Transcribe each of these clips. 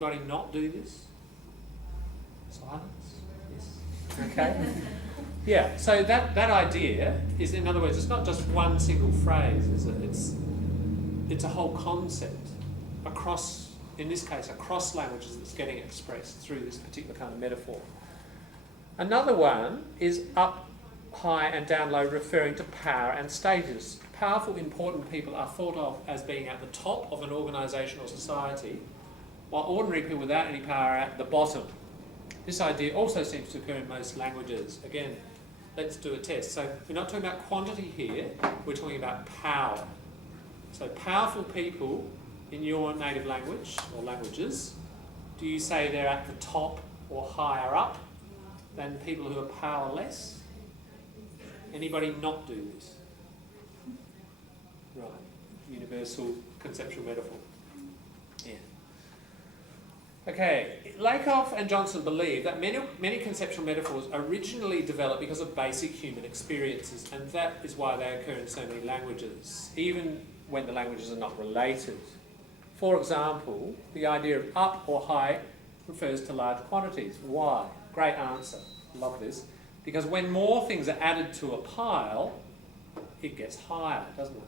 Anybody not do this? Silence? Yes. Okay. Yeah, so that idea is, in other words, it's not just one single phrase, is it? It's a whole concept across, in this case, across languages that's getting expressed through this particular kind of metaphor. Another one is up high and down low, referring to power and status. Powerful, important people are thought of as being at the top of an organisation or society, while ordinary people without any power are at the bottom. This idea also seems to occur in most languages. Again, let's do a test. So we're not talking about quantity here, we're talking about power. So powerful people in your native language or languages, do you say they're at the top or higher up than people who are powerless? Anybody not do this? Right. Universal conceptual metaphor. Yeah. Okay, Lakoff and Johnson believe that many conceptual metaphors originally developed because of basic human experiences, and that is why they occur in so many languages, even when the languages are not related. For example, the idea of up or high refers to large quantities. Why? Great answer. Love this. Because when more things are added to a pile, it gets higher, doesn't it?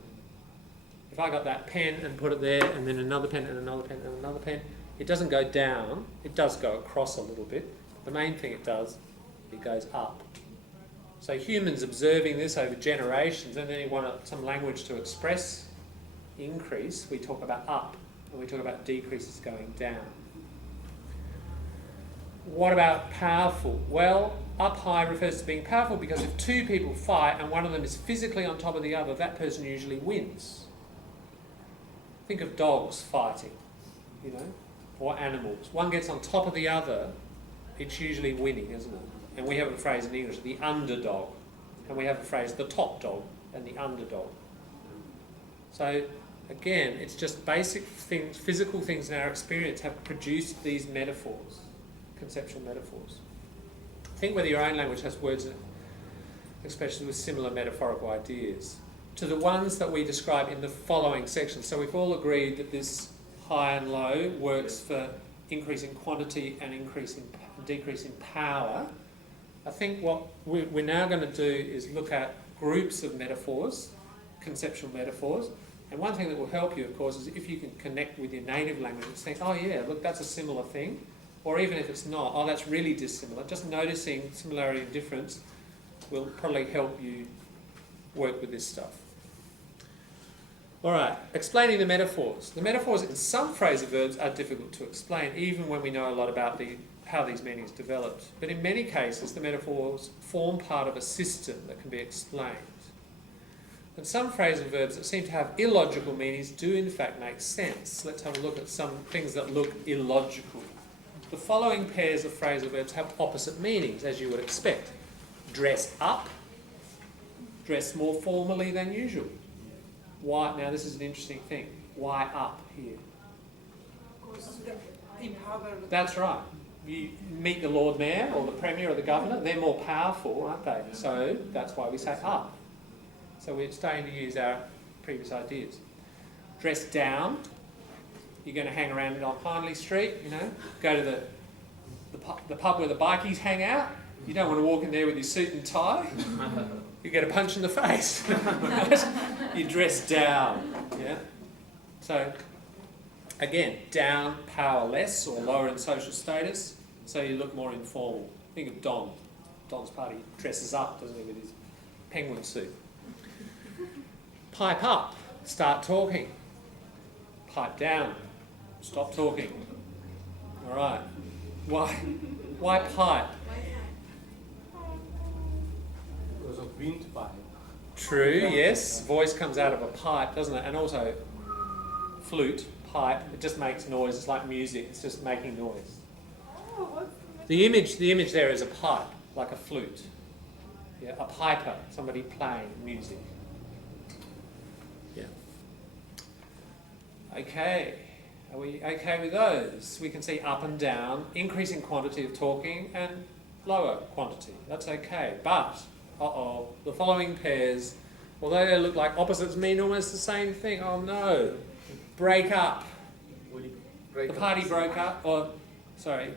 If I got that pen and put it there, and then another pen and another pen and another pen, it doesn't go down, it does go across a little bit. The main thing it does, it goes up. So humans observing this over generations, and then you want some language to express increase, we talk about up, and we talk about decreases going down. What about powerful? Well, up high refers to being powerful because if two people fight and one of them is physically on top of the other, that person usually wins. Think of dogs fighting, you know, or animals. One gets on top of the other, it's usually winning, isn't it? And we have a phrase in English, the underdog. And we have a phrase, the top dog and the underdog. So, again, it's just basic things, physical things in our experience have produced these metaphors, conceptual metaphors. Think whether your own language has words, especially with similar metaphorical ideas, to the ones that we describe in the following section. So we've all agreed that this high and low works for increase in quantity and decrease in power. I think what we're now going to do is look at groups of metaphors, conceptual metaphors, and one thing that will help you, of course, is if you can connect with your native language and think, oh yeah, look, that's a similar thing. Or even if it's not, oh, that's really dissimilar. Just noticing similarity and difference will probably help you work with this stuff. All right, explaining the metaphors. The metaphors in some phrasal verbs are difficult to explain, even when we know a lot about how these meanings developed. But in many cases, the metaphors form part of a system that can be explained. And some phrasal verbs that seem to have illogical meanings do in fact make sense. Let's have a look at some things that look illogical. The following pairs of phrasal verbs have opposite meanings, as you would expect. Dress up, dress more formally than usual. Why? Now this is an interesting thing. Why up here? That's right. You meet the Lord Mayor or the Premier or the Governor, they're more powerful, aren't they? So that's why we say up. So we're starting to use our previous ideas. Dress down. You're going to hang around on Hindley Street, you know, go to the pub where the bikies hang out. You don't want to walk in there with your suit and tie. You get a punch in the face. You dress down. Yeah. So, again, down, powerless or lower in social status, so you look more informal. Think of Don. Don's party dresses up, doesn't he, with his penguin suit. Pipe up, start talking. Pipe down, stop talking. All right. Why pipe? Because of windpipe. True, yes. Voice comes out of a pipe, doesn't it? And also flute, pipe, it just makes noise. It's like music, it's just making noise. The image there is a pipe, like a flute. Yeah, a piper, somebody playing music. Yeah. Okay. Are we okay with those? We can see up and down, increasing quantity of talking and lower quantity. That's okay. But, the following pairs, although they look like opposites, mean almost the same thing. Oh no. Break up. Break the party up. broke up, or sorry,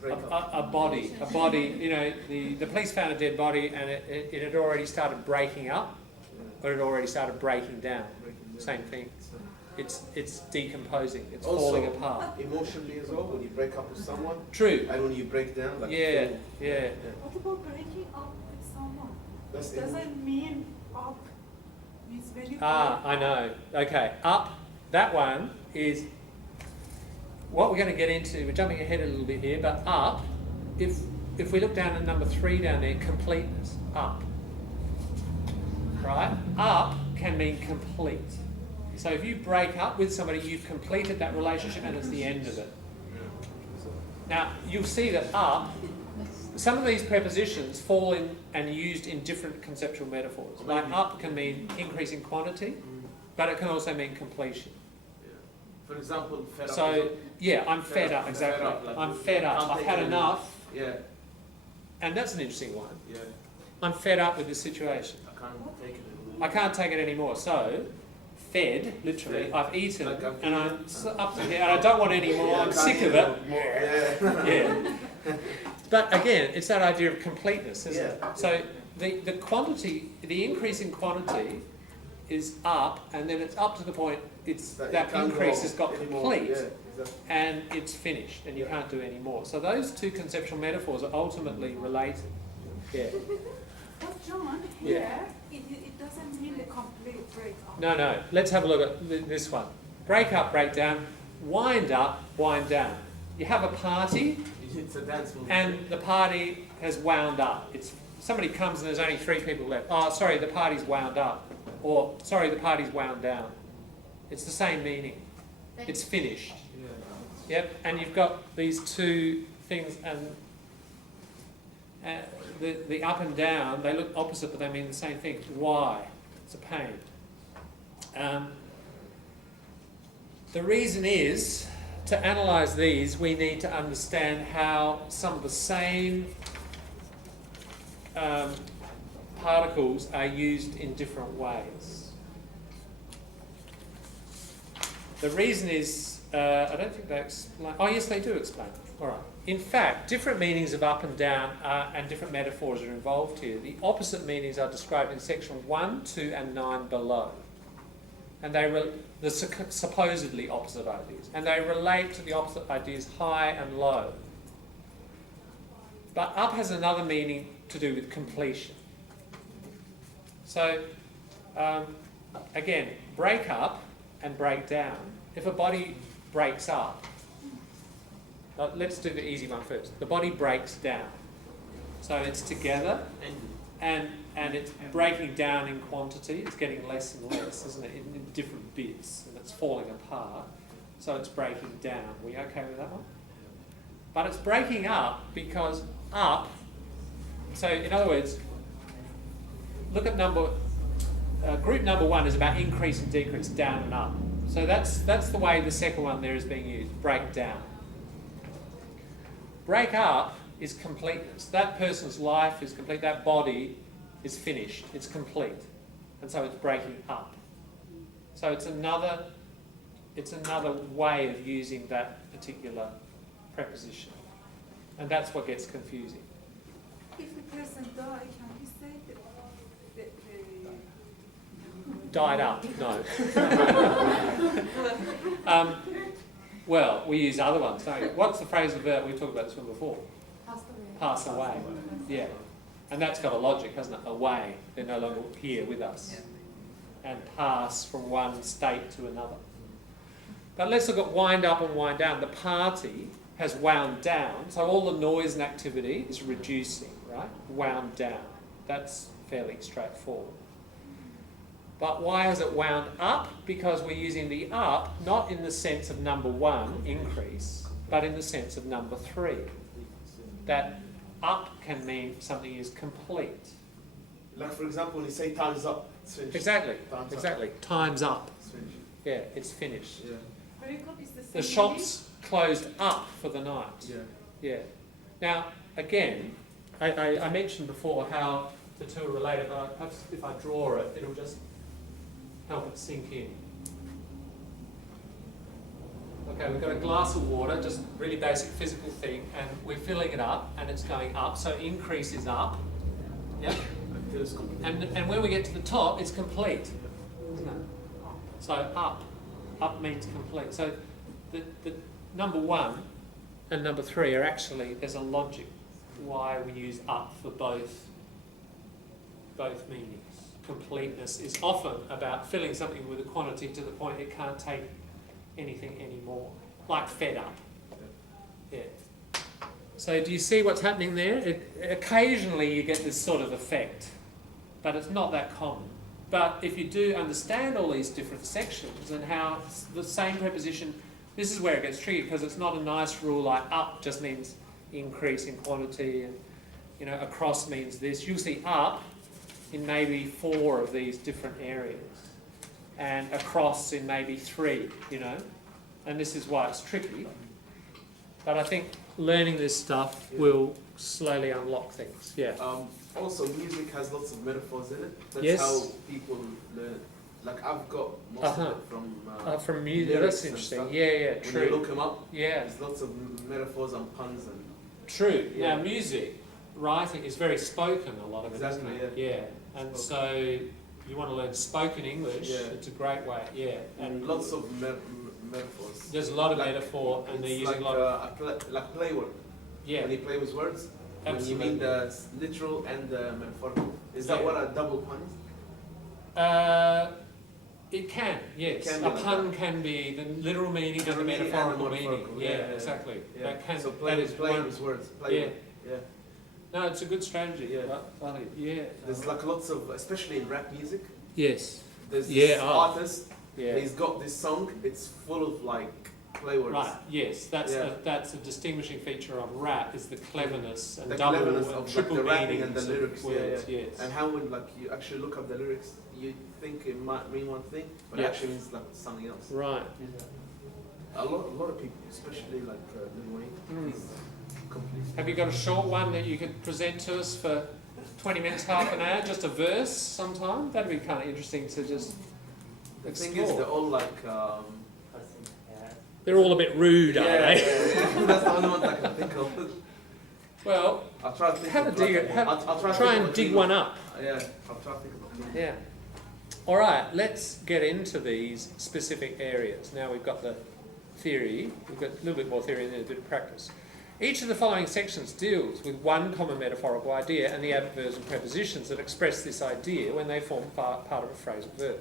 Break up. a body. You know, the police found a dead body, and it had already started breaking up, or it had already started breaking down. Same thing. It's decomposing. It's Also, falling apart. Emotionally as well, when you break up with someone, True. and when you break down, like Yeah. Yeah. What about breaking up with someone? That's Doesn't mean up. Means when you I know. Okay, up. That one is what we're going to get into. We're jumping ahead a little bit here, but up. If we look down at number 3 down there, completeness. Up. Right. Up can mean complete. So if you break up with somebody, you've completed that relationship, and it's the end of it. Now you'll see that up. Some of these prepositions fall in and are used in different conceptual metaphors. Like up can mean increase in quantity, but it can also mean completion. For example, fed up. So yeah, I'm fed up, Fed exactly. up, like I'm you fed up. can't I've take had it enough, Yeah, and that's an interesting one. yeah. I'm fed up with this situation. I can't take it I anymore. can't take it anymore. So, fed, literally, Fed. I've eaten, Like I've and eaten. I'm up to here, and I don't want any more. Yeah, I I'm can't sick eat of it. more. Yeah. Yeah. But again, it's that idea of completeness, isn't it? Yeah. So the quantity, the increase in quantity is up, and then it's up to the point it's That you that can't increase go has got anymore. complete, Yeah, exactly. and it's finished, and you can't do any more. So those two conceptual metaphors are ultimately related. Yeah. But John, Yeah. here, it doesn't mean the complete breakup. No. Let's have a look at this one. Break up, break down. Wind up, wind down. You have a party, It's a dance move. and the party has wound up. Somebody comes and there's only 3 people left. Oh, sorry, the party's wound up. Or, sorry, the party's wound down. It's the same meaning. It's finished. Yeah. Yep, and you've got these two things, and the up and down, they look opposite, but they mean the same thing. Why? It's a pain. The reason is, to analyse these, we need to understand how some of the same particles are used in different ways. The reason is, I don't think they explain. Oh, yes, they do explain. All right. In fact, different meanings of up and down and different metaphors are involved here. The opposite meanings are described in section 1, 2, and 9 below. And the supposedly opposite ideas. And they relate to the opposite ideas, high and low. But up has another meaning to do with completion. So, again, break up and break down. If a body breaks up, let's do the easy one first. The body breaks down. So it's together and it's breaking down in quantity. It's getting less and less, isn't it, in different bits, and it's falling apart. So it's breaking down. Are we okay with that one? But it's breaking up because up, so in other words, look at group number 1 is about increase and decrease, down and up. So that's the way the second one there is being used, break down. Break up is completeness. That person's life is complete, that body is finished, it's complete. And so it's breaking up. So it's another way of using that particular preposition. And that's what gets confusing. If a person dies, can you say Died up, no. Well, we use other ones, don't we? What's the phrasal verb? We talked about this one before. Pass away. Yeah. And that's got a logic, hasn't it? Away. They're no longer here with us. And pass from one state to another. But let's look at wind up and wind down. The party has wound down, so all the noise and activity is reducing, right? Wound down. That's fairly straightforward. But why has it wound up? Because we're using the up not in the sense of number 1, increase, but in the sense of number 3. That up can mean something is complete. Like for example, when you say time's up, it's finished. Exactly, Time's exactly. Time's up. It's finished. Yeah, it's finished. Yeah. breakup is the same The shop's closed up for the night. Yeah. Yeah. Now, again, I mentioned before how the two are related, but perhaps if I draw it, it'll just help it sink in. Okay, we've got a glass of water, just really basic physical thing, and we're filling it up, and it's going up, so increase is up. Yep. Until it's complete. And when we get to the top, it's complete, isn't it? So up means complete. So the number 1 and number 3 are actually, there's a logic why we use up for both meanings. Completeness is often about filling something with a quantity to the point it can't take anything anymore, like fed up. Yeah. So do you see what's happening there? Occasionally you get this sort of effect, but it's not that common. But if you do understand all these different sections and how the same preposition, this is where it gets tricky, because it's not a nice rule like up just means increase in quantity, and you know, across means this. You'll see up in maybe 4 of these different areas, and across in maybe 3, you know, and this is why it's tricky. But I think learning this stuff will slowly unlock things. Yeah. Also, music has lots of metaphors in it. That's Yes. how people learn. Like I've got most of it From music, lyrics that's and interesting. stuff. Yeah, when true. you look them up. Yeah, There's lots of metaphors and puns and true. Yeah. Now, music writing is very spoken, a lot of Exactly, it, isn't it? Yeah. And so you want to learn spoken English, Yeah. it's a great way, yeah. and lots of metaphors. There's a lot of Like, metaphor, and they're It's using like a lot of... like play word. Yeah, When you play with words, absolutely. when you mean the literal and the metaphorical. Is that Yeah. what a double pun is? It can, yes. It can be A like pun can be the literal meaning and the Literal meaning and the metaphorical meaning. metaphorical, Yeah, yeah. exactly. Yeah. That can. So that play is with one. words. Play Yeah. with, yeah. No, it's a good strategy. Yeah. Funny. Yeah. There's like lots of, especially in rap music. Yes. There's Yeah, this oh. artist. Yeah. He's got this song. It's full of like play words. Right. Yes. That's Yeah. that's a distinguishing feature of rap is the cleverness and The double cleverness and of like, triple the rapping meanings and the of lyrics. words. Yeah. Yes. And how when like you actually look up the lyrics, you think it might mean one thing, but Yeah. it actually means like something else. Right. A lot of people, especially like Lil Wayne, Mm. he's complete. Have you got a short one that you could present to us for 20 minutes, half an hour, just a verse sometime? That'd be kind of interesting to just The thing explore. is, they're all like. They're all a bit rude, Yeah, aren't they? yeah. That's the only one I can think of. Well, I'll try to think have a of dig. like- Have, I'll try, to try think and of a dig clean one up. Yeah, I'll try to think of a clean one. Yeah. All right, let's get into these specific areas. Now we've got the theory, we've got a little bit more theory and then a bit of practice. Each of the following sections deals with one common metaphorical idea and the adverbs and prepositions that express this idea when they form part of a phrase or verb.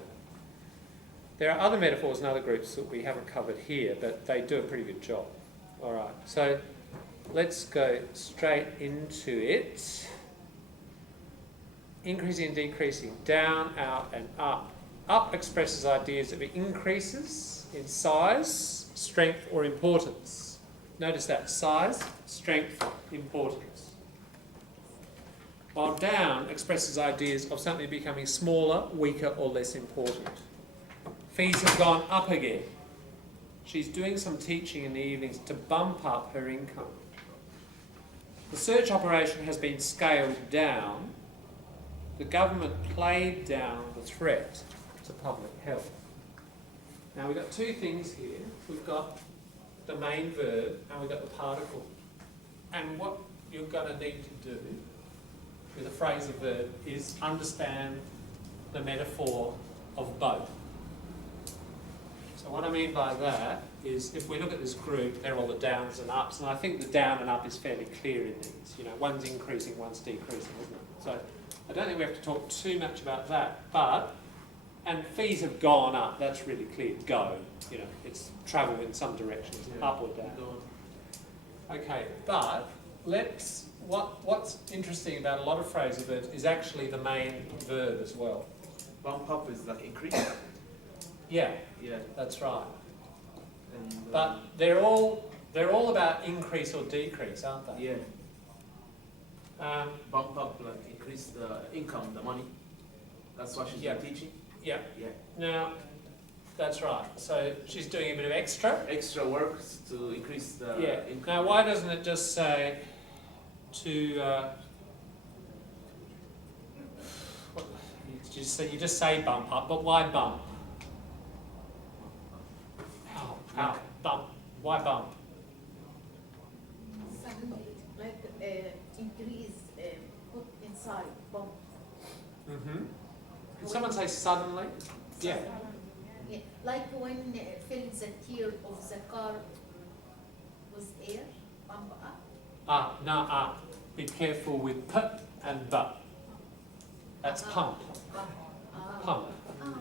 There are other metaphors and other groups that we haven't covered here, but they do a pretty good job. All right, so let's go straight into it. Increasing and decreasing, down, out and up. Up expresses ideas of increases in size, strength or importance. Notice that, size, strength, importance. While down expresses ideas of something becoming smaller, weaker or less important. Fees have gone up again. She's doing some teaching in the evenings to bump up her income. The search operation has been scaled down. The government played down the threat to public health. Now we've got two things here. We've got the main verb and we've got the particle. And what you're going to need to do with a phrasal verb is understand the metaphor of both. So what I mean by that is if we look at this group, they're all the downs and ups, and I think the down and up is fairly clear in these. You know, one's increasing, one's decreasing, isn't it? So I don't think we have to talk too much about that, but, and fees have gone up, that's really clear, go, you know, it's travel in some direction, Yeah. up or down. Okay, but what's interesting about a lot of phrasal verbs is actually the main verb as well. Bump up is like increase. Yeah, Yeah. that's right. And, But they're all about increase or decrease, aren't they? yeah, Um, bump up like increase the income, the money. That's why she's Yeah. been teaching. yeah. Yeah. Now, that's right. So she's doing a bit of extra. Extra work to increase the Yeah. income. Now, why doesn't it just say to? You just say bump up, but why bump? Bump. Why bump? Suddenly, like increase, put inside bomb. Mm-hmm. Did someone say suddenly? Yeah. Yeah. Like when fill the tier of the car with air, pump up. No. Be careful with p and b. That's pump. Pump. Ah.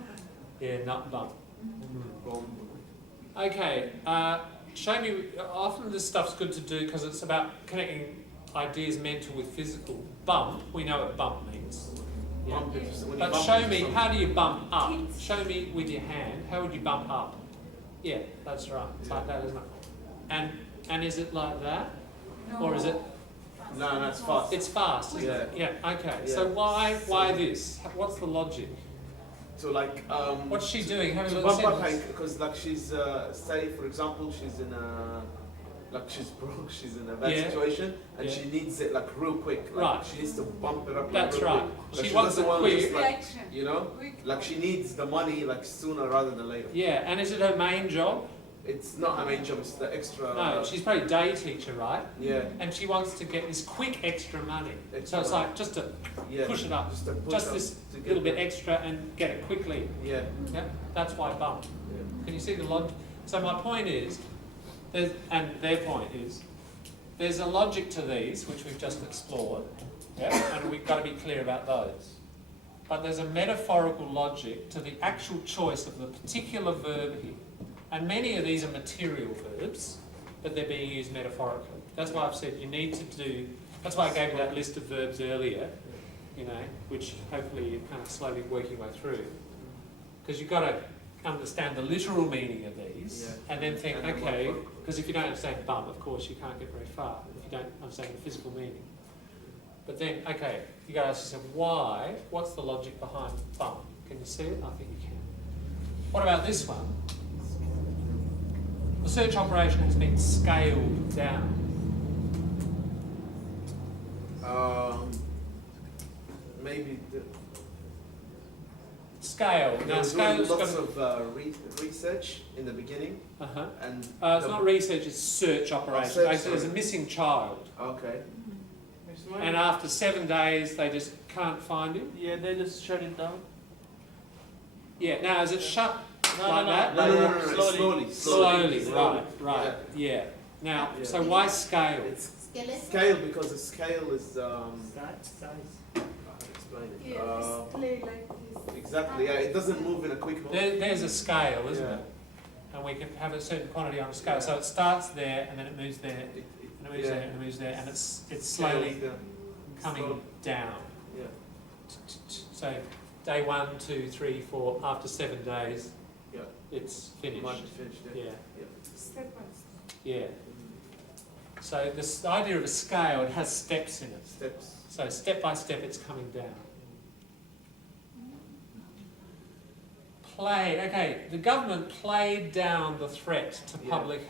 Yeah, not bump. Bomb. Okay. Show me. Often this stuff's good to do because it's about connecting ideas mental with physical. Bump. We know what bump means. Yeah. Bump it, when you But bump show into me, something. how do you bump up? Kids. Show me with your hand, how would you bump up? Yeah, that's right. It's like that, isn't it? And is it like that? Or is it, No, it's fast. it's fast, isn't it? Yeah, okay. So why this? What's the logic? So like, What's she doing? Have a to look bump at up the Hank, because like she's, say for example, she's in a, like she's broke, she's in a bad Yeah. situation, and Yeah. she needs it like real quick. Like Right. she needs to bump it up. That's real right. Quick. She Like, wants doesn't it want quick. just like, Reaction. you know, Quick. like she needs the money like sooner rather than later. Yeah, and is it her main job? It's not her main job. It's the extra. No, she's probably a day teacher, right? Yeah. And she wants to get this quick extra money. So Extra it's money. like just to Yeah. push it up, Just, to push just up this to get little bit the- extra and get it quickly. Yeah. Yeah, that's why bump. Yeah. Can you see the logic? So my point is, and their point is, there's a logic to these which we've just explored, yeah, and we've got to be clear about those. But there's a metaphorical logic to the actual choice of the particular verb here. And many of these are material verbs, but they're being used metaphorically. That's why I've said you need to do, that's why I gave you that list of verbs earlier, you know, which hopefully you're kind of slowly working your way through. Because you've got to understand the literal meaning of these, Yeah. and then think, And the okay, metaphorical. because if you don't understand bump, of course, you can't get very far if you don't understand the physical meaning. But then, okay, you got to ask yourself, why? What's the logic behind bump? Can you see it? I think you can. What about this one? The search operation has been scaled down. Maybe the, Scale. they Now, were doing scale's lots got. of research in the beginning, Uh-huh. and It's the- not research, it's search operation. search, Basically, there's a sorry. missing child, Okay. and after 7 days, they just can't find him. Yeah, they just shut it down. Yeah. Now, is it shut No, like no, that? No, no, no, no, no, Slowly. Slowly, Slowly. right. Yeah. Now, Yeah. so why scale? It's Skeleton. scale because the scale is Size. how to explain it. Yeah, it's clay like this. Exactly. Yeah, it doesn't move in a quick motion. There's a scale, isn't Yeah. it? And we can have a certain quantity on a scale. So it starts there, and then it moves there, It, and it moves there, and it moves there, and it's slowly scales, coming Slow. down. Yeah. So day 1, 2, 3, 4. After 7 days, Yeah. it's finished. Might be finished. Yeah, Step by step. yeah. So this idea of a scale, it has steps in it. Steps. So step by step, it's coming down. Okay, the government played down the threat to Yeah. public